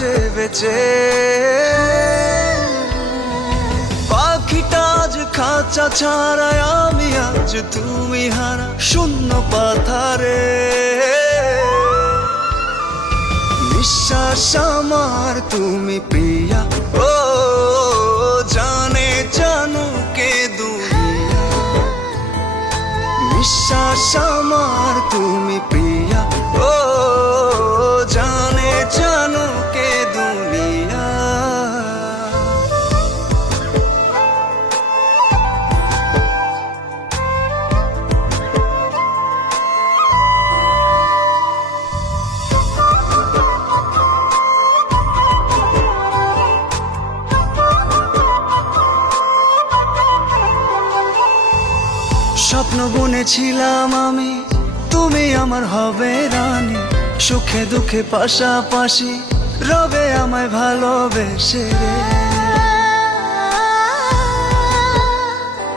বেচে বেচে। পাখিটা আজ খাঁচা ছাড়ায়, আমি আজ তুমি হারা শূন্য পাথারে। নিঃশ্বাস আমার তুমি প্রিয়া, ও জানে জানো কে দুনিয়া। নিঃশ্বাস আমার তুমি প্রিয়া, ও জানে জানো কে দুনিয়া। স্বপ্ন বুনেছিলাম আমি, তুমি আমার হবে রানী। সুখে দুঃখে পাশাপাশি রবে আমায় ভালোবেসে রে।